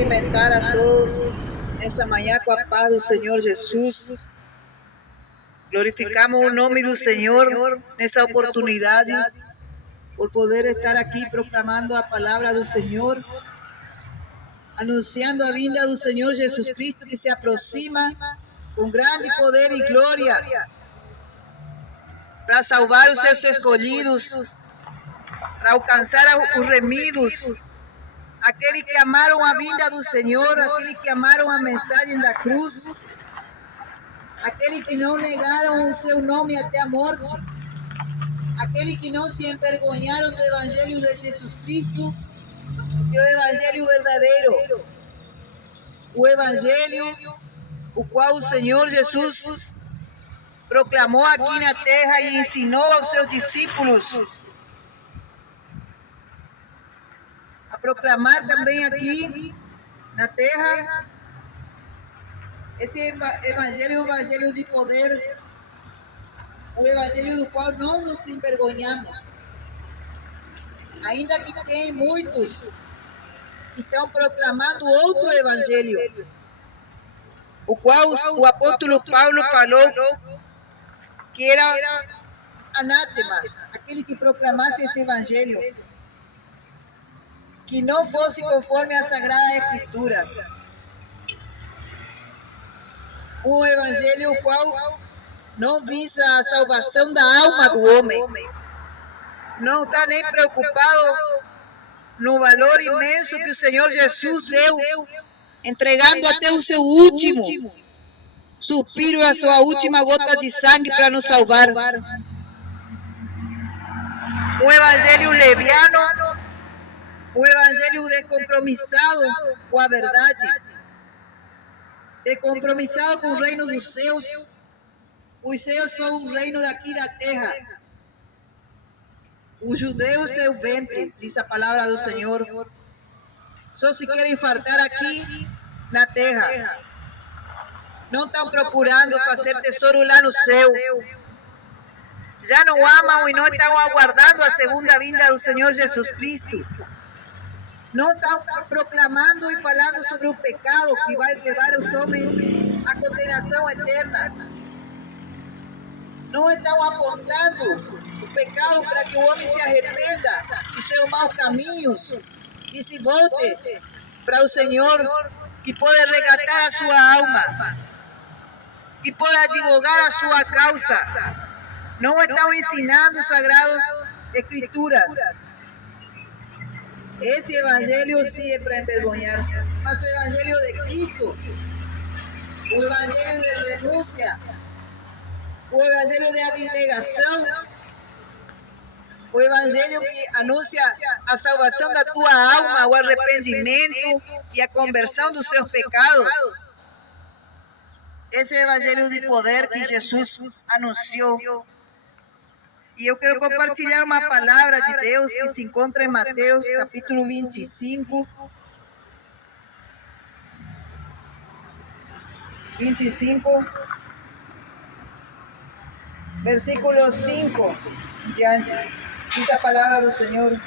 cumprimentar a todos nessa manhã com a paz do Senhor Jesus. Glorificamos o nome do Senhor nessa oportunidade, por poder estar aqui proclamando a palavra do Senhor, anunciando a vinda do Senhor Jesus Cristo, que se aproxima com grande poder e glória para salvar os seus escolhidos, para alcançar os remidos, aqueles que amaram a vinda do Senhor, aqueles que amaram a mensagem da cruz, aqueles que não negaram o seu nome até a morte, aqueles que não se envergonharam do Evangelho de Jesus Cristo, que é o Evangelho verdadeiro, o Evangelho o qual o Senhor Jesus proclamou aqui na terra e ensinou aos seus discípulos a proclamar também aqui na terra. Esse Evangelho é um Evangelho de poder, o Evangelho do qual não nos envergonhamos. Ainda que tem muitos que estão proclamando outro Evangelho, o qual o apóstolo Paulo falou que era anátema, aquele que proclamasse esse Evangelho, que não fosse conforme as Sagradas Escrituras. Um Evangelho o qual não visa a salvação da alma do homem, não está nem preocupado no valor imenso que o Senhor Jesus deu, entregando até o seu último suspiro, a sua última gota de sangue para nos salvar. Um Evangelho leviano, um Evangelho descompromissado com a verdade, descompromissado com o reino dos céus. Os céus são o reino daqui da terra. Os judeus é o ventre, diz a palavra do Senhor. Só se querem fartar aqui na terra. Não estão procurando fazer tesouro lá no céu. Já não amam e não estão aguardando a segunda vinda do Senhor Jesus Cristo. Não estão proclamando e falando sobre o pecado que vai levar os homens à condenação eterna. Não estão apontando o pecado para que o homem se arrependa dos seus maus caminhos e se volte para o Senhor, que pode resgatar a sua alma, que pode advogar a sua causa. Não estão ensinando as Sagradas Escrituras. Esse Evangelho sim é para envergonhar, mas o Evangelho de Cristo, o Evangelho de renúncia, o Evangelho de abnegação, o Evangelho que anuncia a salvação da tua alma, o arrependimento e a conversão dos seus pecados. Esse é o Evangelho de poder que Jesus anunciou. E eu quero compartilhar uma palavra de Deus que se encontra em Mateus, capítulo 25. 25, versículo 5. Diante, diz a palavra do Senhor: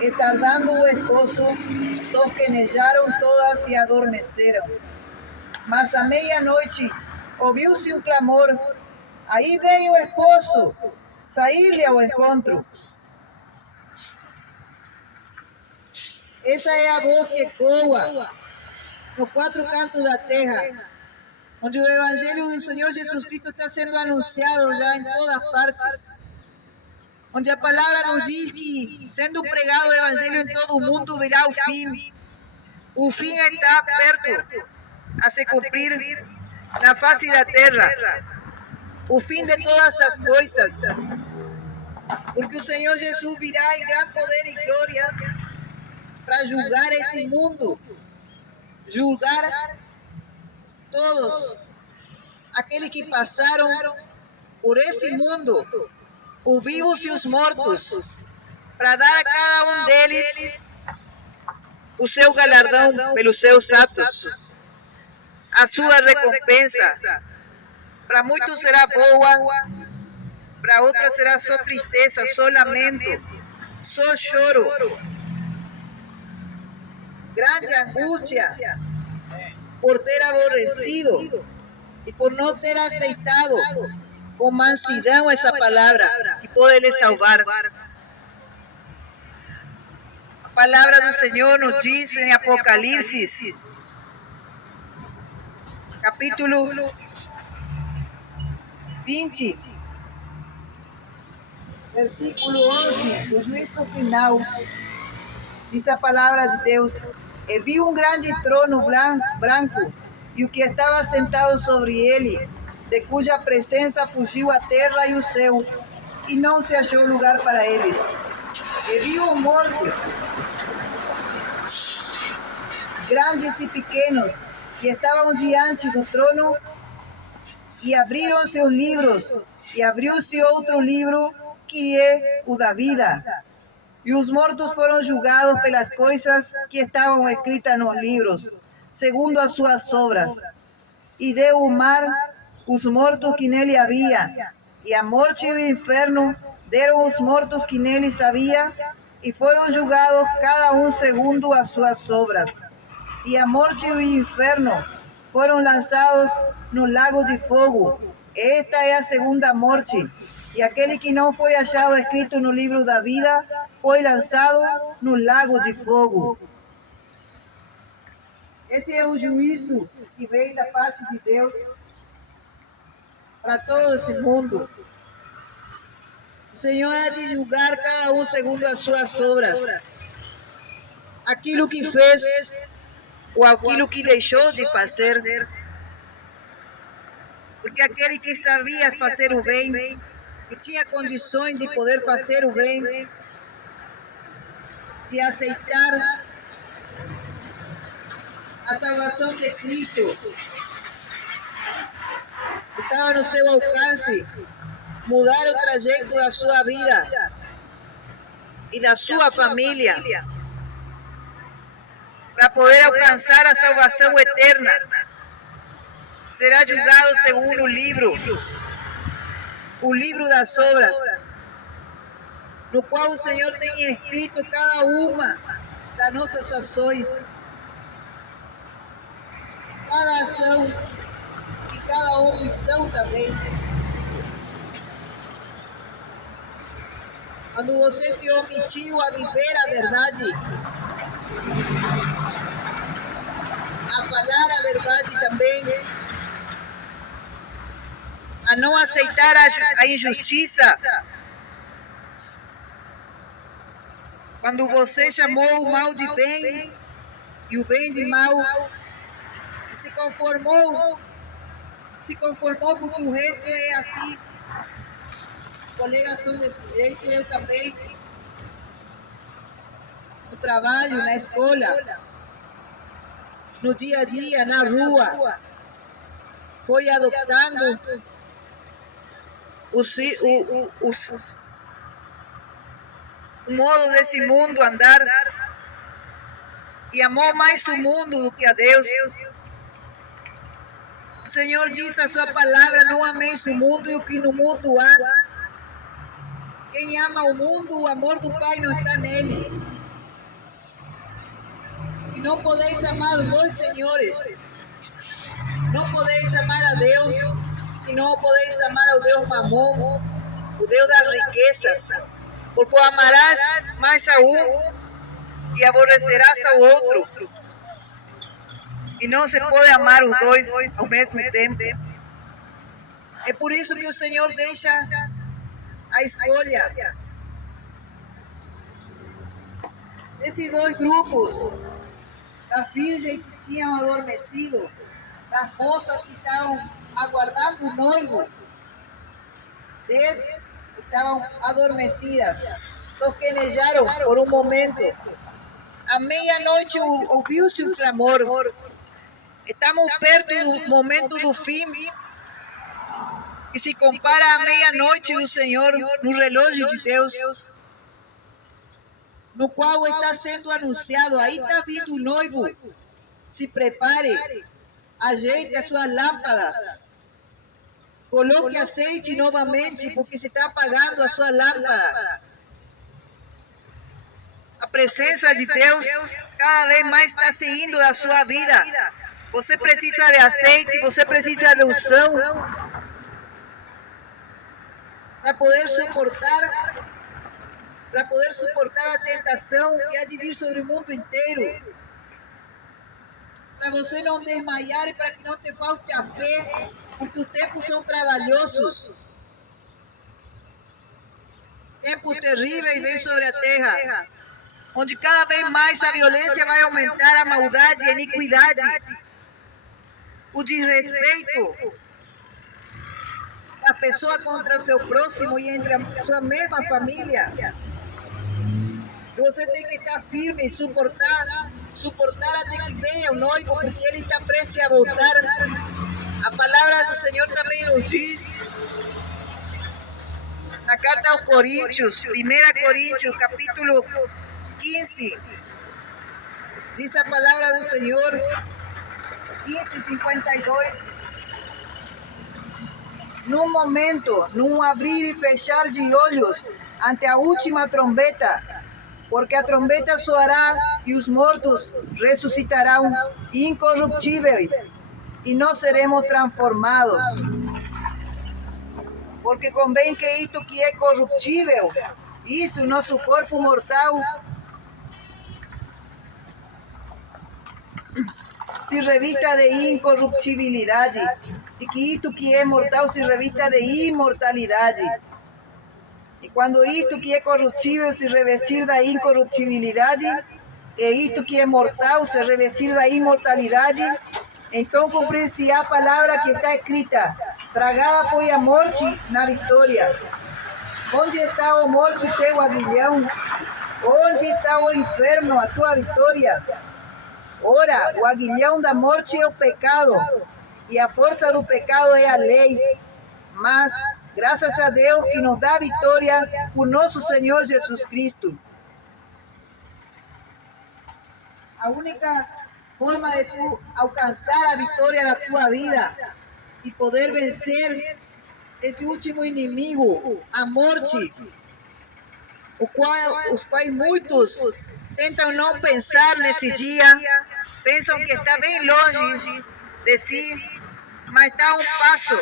e tardando o esposo, tosquenejaram todas e adormeceram. Mas à meia-noite ouviu-se um clamor: aí vem o esposo, sair-lhe ao encontro. Essa é a voz que ecoa nos quatro cantos da terra, onde o Evangelho do Senhor Jesus Cristo está sendo anunciado já em todas partes, onde a palavra nos diz que, sendo pregado o Evangelho em todo o mundo, virá o fim. O fim está perto a se cumprir na face da terra. O fim de todas as coisas, porque o Senhor Jesus virá em grande poder e glória para julgar esse mundo, julgar todos aqueles que passaram por esse mundo, os vivos e os mortos, para dar a cada um deles o seu galardão pelos seus atos, a sua recompensa. Para muitos será boa, para outros será só tristeza, só lamento, só choro. grande angústia por ter aborrecido e por não ter aceitado com mansidão essa palavra que pode lhe salvar. A palavra do Senhor nos diz em Apocalipse, capítulo 20, versículo 11, o juízo final. Diz a palavra de Deus: E vi um grande trono branco, e o que estava sentado sobre ele, de cuja presença fugiu a terra e o céu, e não se achou lugar para eles. E vi os mortos, grandes e pequenos, que estavam diante do trono, e abriram-se os livros, e abriu-se outro livro, que é o da vida. E os mortos foram julgados pelas coisas que estavam escritas nos livros, segundo as suas obras. E deu o mar os mortos que nele havia, e a morte e o inferno deram os mortos que neles havia, e foram julgados cada um segundo as suas obras. E a morte e o inferno foram lançados no lago de fogo. Esta é a segunda morte. E aquele que não foi achado escrito no livro da vida foi lançado no lago de fogo. Esse é o juízo que vem da parte de Deus para todo esse mundo. O Senhor há de julgar cada um segundo as suas obras. Aquilo que fez ou aquilo que deixou de fazer. Porque aquele que sabia fazer o bem, que tinha condições de poder fazer o bem, de aceitar a salvação de Cristo, estava no seu alcance, mudar o trajeto da sua vida e da sua família, para poder alcançar a salvação eterna. Será julgado segundo o livro das obras, no qual o Senhor tem escrito cada uma das nossas ações, cada ação e cada omissão também. Quando você se omitiu a viver a verdade, a falar a verdade também, a não aceitar a injustiça, quando você chamou o mal de bem e o bem de mal, e se conformou porque o resto é assim, colegas são desse jeito, eu também, no trabalho, na escola, no dia a dia, na rua, foi adotando o modo desse mundo andar e amou mais o mundo do que a Deus. O Senhor diz a sua palavra: não ameis o mundo e o que no mundo há. Quem ama o mundo, o amor do Pai não está nele. E não podeis amar os dois senhores. Não podeis amar a Deus e não podeis amar ao Deus Mamon, o Deus das riquezas. Porque amarás mais a um e aborrecerás ao outro. E não se pode amar os dois ao mesmo tempo. É por isso que o Senhor deixa a escolha desses dois grupos, das virgens que tinham adormecido, das moças que estavam aguardando o noivo, estavam adormecidas, tosquenejaram por um momento. À meia-noite ouviu-se um clamor. Estamos perto do momento do fim, que se compara à meia-noite do Senhor no relógio de Deus, no qual está sendo anunciado: aí está vindo o noivo, se prepare, ajeite as suas lâmpadas, coloque azeite novamente, porque se está apagando a sua lâmpada. A presença de Deus cada vez mais está saindo da sua vida. Você precisa de azeite, você precisa de unção para poder suportar a tentação que há de vir sobre o mundo inteiro. Para você não desmaiar e para que não te falte a fé, porque os tempos são trabalhosos. Tempos terríveis vêm sobre a terra, onde cada vez mais a violência vai aumentar, a maldade, a iniquidade, o desrespeito da pessoa contra o seu próximo e entre a sua mesma família. E você tem que estar firme e suportar até que venha o noivo, porque ele está prestes a voltar. A palavra do Senhor também nos diz, na carta aos Coríntios, 1 Coríntios, capítulo 15, diz a palavra do Senhor, 15:52, num momento, num abrir e fechar de olhos, ante a última trombeta, porque a trombeta soará e os mortos ressuscitarão incorruptíveis e nós seremos transformados. Porque convém que isto que é corruptível, isso, nosso corpo mortal, se revista de incorruptibilidade, e que isto que é mortal se revista de imortalidade. E quando isto que é corruptível se revestir da incorruptibilidade, e isto que é mortal se revestir da imortalidade, então cumprir-se-á a palavra que está escrita: tragada foi a morte na vitória. Onde está, ó morte, teu aguilhão? Onde está, ó inferno, a tua vitória? Ora, o aguilhão da morte é o pecado, e a força do pecado é a lei. Mas, graças a Deus que nos dá vitória por nosso Senhor Jesus Cristo. A única forma de tu alcançar a vitória na tua vida e poder vencer esse último inimigo, a morte, os quais muitos tentam não pensar nesse dia, pensam que está bem longe de si, mas está a um passo.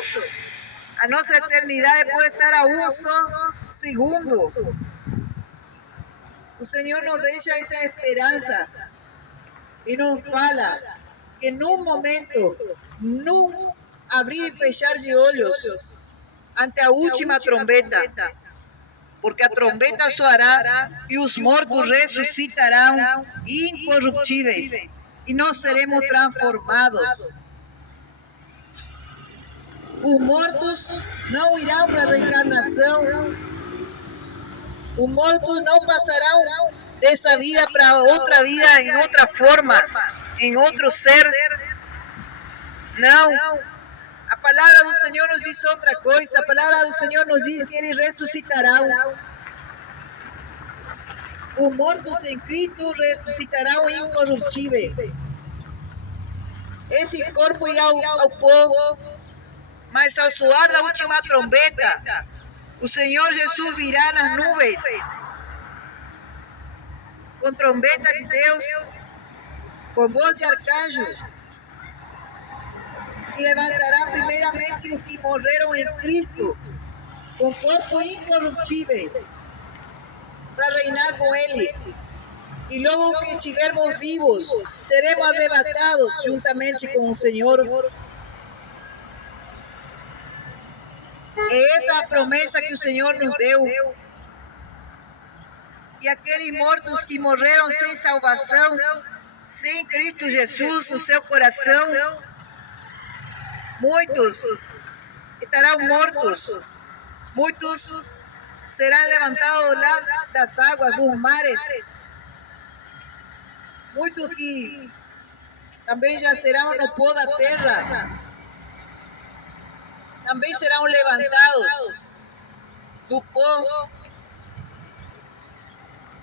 A nossa eternidade pode estar a um só segundo. O Senhor nos deixa essa esperança e nos fala que num momento, num abrir e fechar de olhos, ante a última trombeta, porque a trombeta soará e os mortos ressuscitarão incorruptíveis e nós seremos transformados. Os mortos não irão para a reencarnação, os mortos não passarão dessa vida para outra vida, em outra forma, em outro ser. Não. A palavra do Senhor nos diz outra coisa. A palavra do Senhor nos diz que eles ressuscitarão. Os mortos em Cristo ressuscitarão incorruptíveis. Esse corpo irá ao povo, mas ao soar da última trombeta, o Senhor Jesus virá nas nuvens, com trombeta de Deus, com voz de arcanjo, e levantará primeiramente os que morreram em Cristo, com corpo incorruptível, para reinar com Ele. E logo que estivermos vivos, seremos arrebatados juntamente com o Senhor. É essa a promessa que o Senhor nos deu. E aqueles mortos que morreram sem salvação, sem Cristo Jesus no seu coração, muitos estarão mortos, muitos serão levantados lá das águas, dos mares, muitos que também já serão no pó da terra, também serão levantados do pó,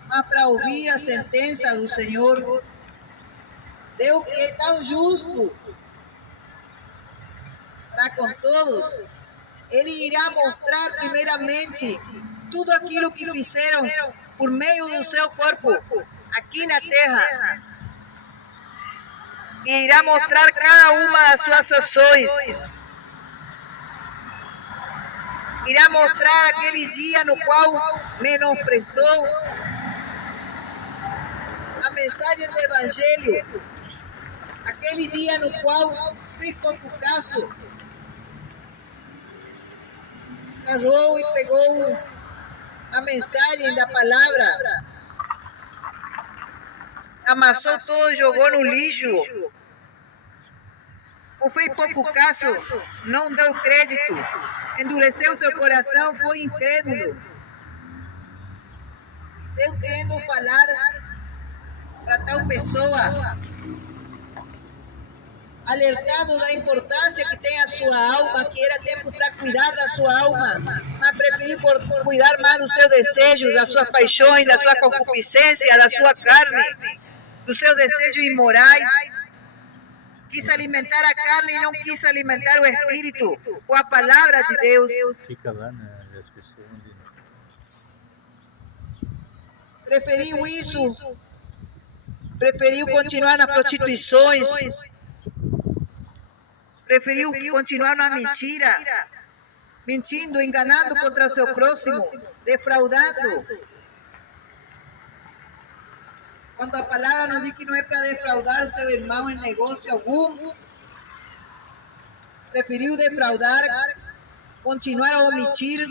mas para ouvir a sentença do Senhor. Deus que é tão justo para com todos, Ele irá mostrar primeiramente tudo aquilo que fizeram por meio do seu corpo, aqui na terra. E irá mostrar cada uma das suas ações. Irá mostrar aquele dia no qual menosprezou a mensagem do Evangelho. Aquele dia no qual fez pouco caso. Agarrou e pegou a mensagem da palavra. Amassou todo, jogou no lixo. Ou fez pouco caso, não deu crédito. Endureceu seu coração, foi incrédulo. Eu tendo falar para tal pessoa, alertando da importância que tem a sua alma, que era tempo para cuidar da sua alma, mas preferiu cuidar mais dos seus desejos, das suas paixões, da sua concupiscência, da sua carne, dos seus desejos imorais. Quis alimentar a carne e não quis alimentar o Espírito, com a palavra de Deus. Fica lá, né? As pessoas onde... Preferiu isso, preferiu continuar nas prostituições, preferiu continuar na mentira, mentindo, enganando contra o seu próximo, defraudando. Quando a palavra nos diz que não é para defraudar o seu irmão em negócio algum, preferiu defraudar, continuar a omitir,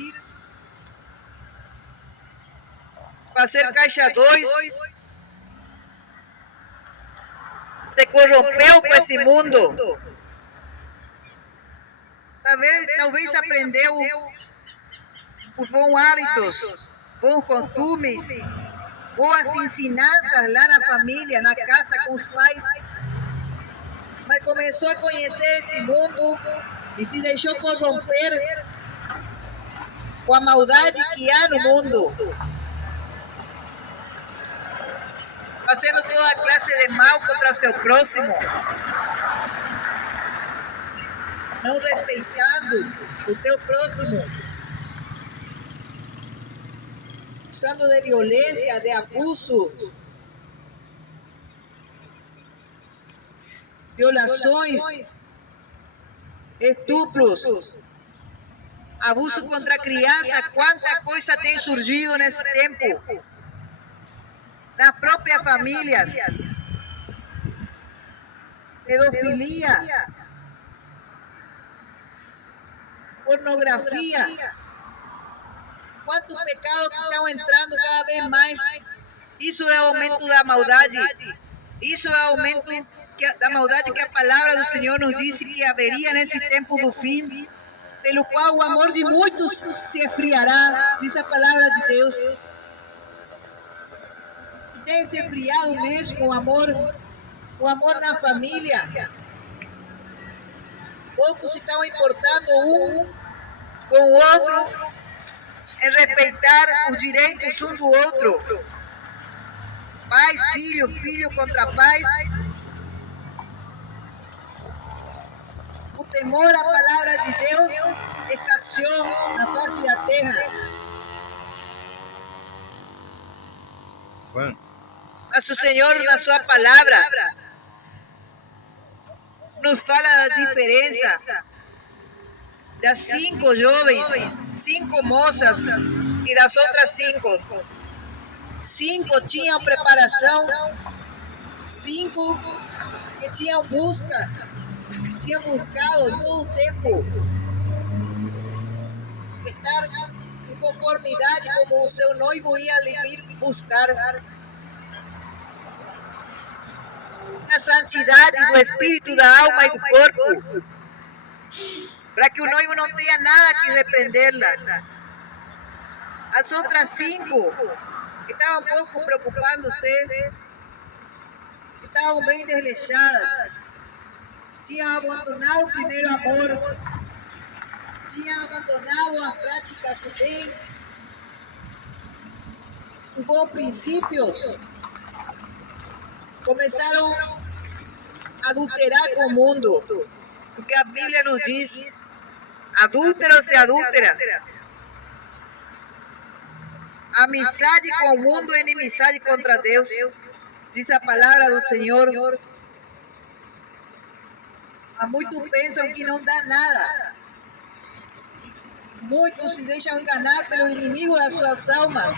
fazer caixa 2, se corrompeu com esse mundo. Talvez aprendeu os bons hábitos, bons costumes, boas ensinanças lá na família, na casa com os pais, mas começou a conhecer esse mundo e se deixou corromper com a maldade que há no mundo, fazendo toda classe de mal contra o seu próximo, não respeitando o teu próximo, usando de violência, de abuso, violações, estupros, abuso contra a criança. Quanta coisa tem surgido nesse tempo, nas próprias famílias, pedofilia, pornografia. Quantos pecados que estão entrando cada vez mais. Isso é o aumento da maldade. Isso é o aumento da maldade que a palavra do Senhor nos disse que haveria nesse tempo do fim, pelo qual o amor de muitos se esfriará, diz a palavra de Deus. E tem se esfriado mesmo o amor na família. Poucos estão importando um com o outro, em respeitar os direitos um do outro. Pais, filho contra pais. O temor à palavra de Deus escasseou na face da terra. Mas o Senhor, na sua palavra, nos fala da diferença das 5 jovens, 5 moças e das outras 5. 5 tinham preparação, 5 que tinham tinham buscado todo o tempo estar em conformidade como o seu noivo ia lhe vir buscar. A santidade do espírito, da alma e do corpo, para que o noivo não tenha nada que repreendê-las. As outras 5 estavam pouco preocupando-se, estavam bem desleixadas, tinham abandonado o primeiro amor, tinham abandonado as práticas do bem, os bons princípios, começaram a adulterar com o mundo, porque a Bíblia nos diz: adúlteros e adúlteras. Amizade com o mundo é inimizade contra Deus. Diz a palavra do Senhor. Mas muitos pensam que não dá nada. Muitos se deixam enganar pelo inimigo das suas almas,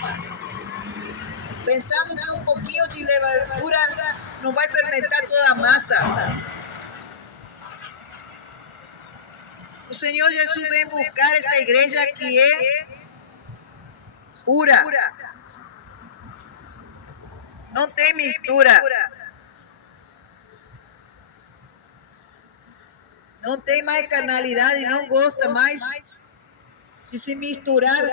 pensando que um pouquinho de levadura não vai fermentar toda a massa. O Senhor Jesus vem buscar essa igreja que é pura. Não tem mistura. Não tem mais carnalidade, não gosta mais de se misturar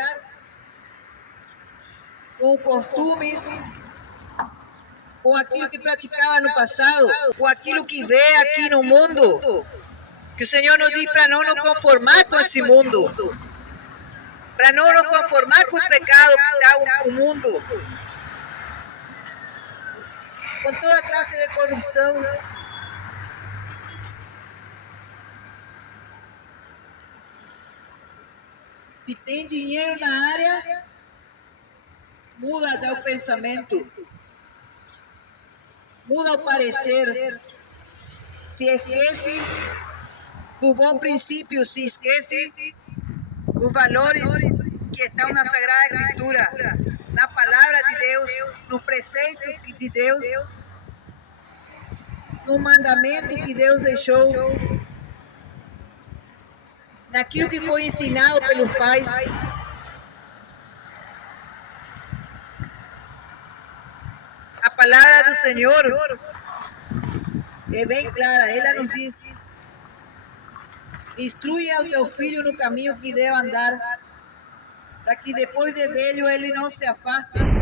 com costumes, com aquilo que praticava no passado, com aquilo que vê aqui no mundo. Que o Senhor nos diz para não nos conformar com esse mundo, para não nos conformar com o pecado que está o mundo, com toda classe de corrupção. Se tem dinheiro na área, muda já o pensamento, muda o parecer, se esquece do bom princípio, se esquece dos valores que estão na Sagrada Escritura, na palavra de Deus, no preceito de Deus, no mandamento que Deus deixou, naquilo que foi ensinado pelos pais. A palavra do Senhor é bem clara, ela nos diz: instrui ao teu filho no caminho que deve andar, para que depois de velho ele não se afaste